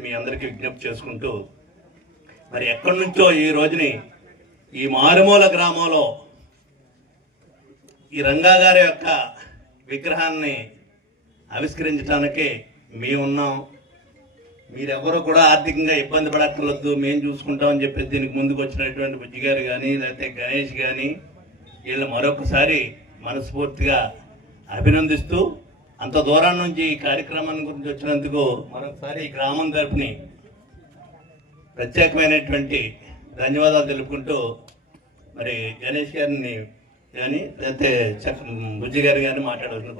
మీ అందరికీ విజ్ఞప్తి చేసుకుంటూ మరి ఎక్కడి నుంచో ఈ రోజుని ఈ మారుమూల గ్రామంలో ఈ రంగా గారి యొక్క విగ్రహాన్ని ఆవిష్కరించడానికి మేము ఉన్నాం మీరెవరూ కూడా ఆర్థికంగా ఇబ్బంది పడక్కర్లేదు. మేము చూసుకుంటామని చెప్పి దీనికి ముందుకు వచ్చినటువంటి బుజ్జి గారు కానీ లేకపోతే గణేష్ కానీ వీళ్ళు మరొకసారి మనస్ఫూర్తిగా అభినందిస్తూ అంత దూరం నుంచి ఈ కార్యక్రమాన్ని గురించి వచ్చినందుకు మరొకసారి ఈ గ్రామం తరపుని ప్రత్యేకమైనటువంటి ధన్యవాదాలు తెలుపుకుంటూ మరి గణేష్ గారిని కానీ లేకపోతే బుజ్జి గారు కానీ మాట్లాడవలసిన